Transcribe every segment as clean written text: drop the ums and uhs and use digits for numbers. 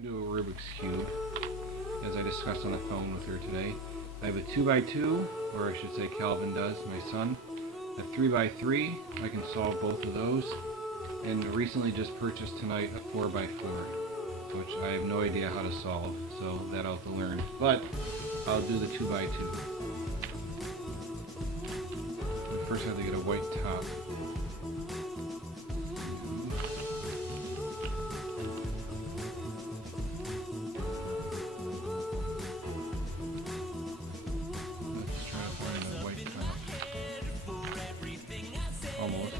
going to do a Rubik's Cube, as I discussed on the phone with her today. I have a 2x2, or I should say Calvin does, my son. A 3x3, I can solve both of those. And recently just purchased tonight a 4x4, which I have no idea how to solve, so that I'll have to learn. But I'll do the 2x2. But first I have to get a white top. Almost.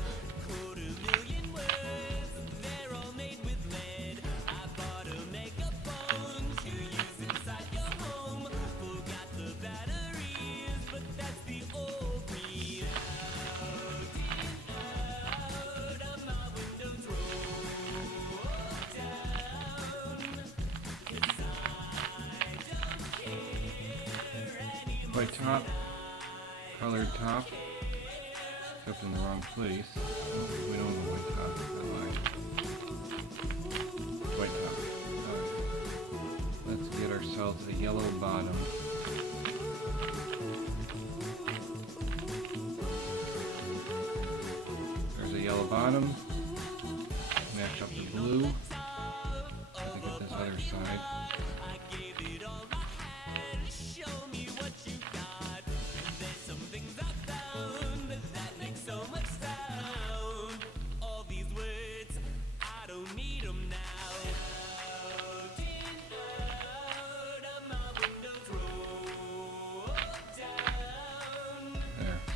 White top, colored top. Except in the wrong place. We don't have a white top. I lied. White top. Let's get ourselves a yellow bottom. There's a yellow bottom. Match up the blue. Have to get this other side.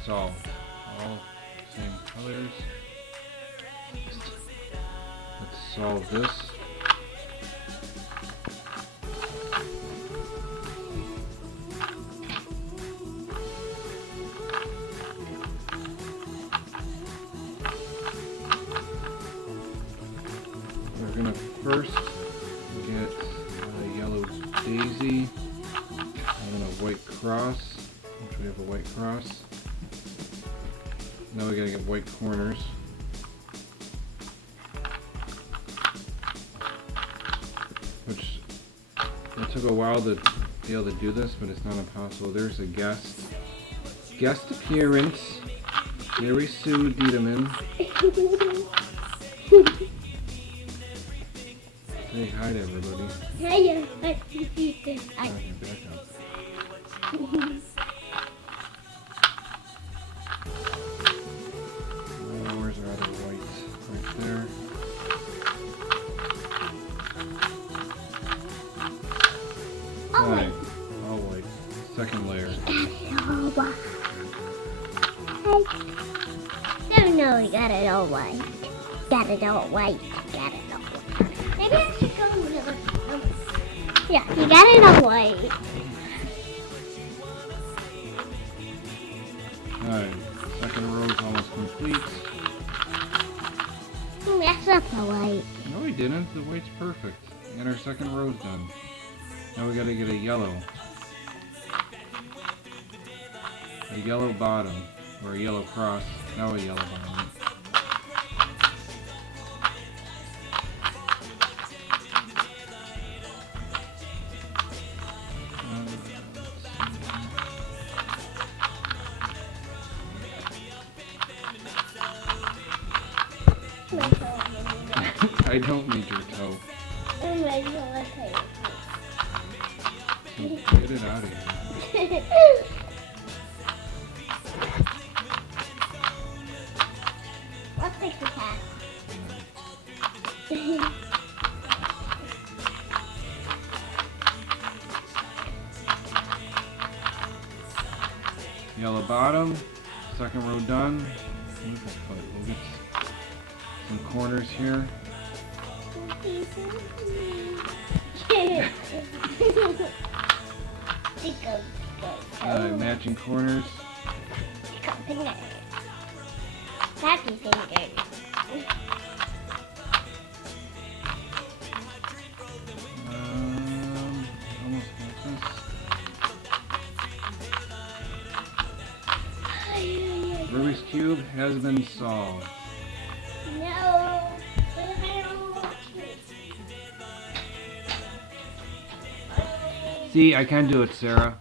Solved. All same colors. Let's solve this. We're going to first get a yellow daisy and then a white cross, which we have a white cross. Now we gotta get white corners. Which it took a while to be able to do this, but it's not impossible. There's a guest appearance. Mary Sue Dieteman. Say hi to everybody. Hiya. Back up. Where's our other white? Right there. Hi. All white. Second layer. No, we got it all white. Got it all white. Got it all white. Maybe I should go with Yeah, you got it all white. Alright. Second row is almost complete. That's not the white. No, we didn't. The white's perfect. And our second row's done. Now we gotta get a yellow. A yellow bottom. Or a yellow cross. Now a yellow bottom. I don't need your toe. Get it out of here. Let's take the cat. Yellow bottom. Second row done. We'll get some corners here. Matching corners. Happy fingers. Almost like this. Rubik's Cube has been solved. No. See, I can do it, Sarah.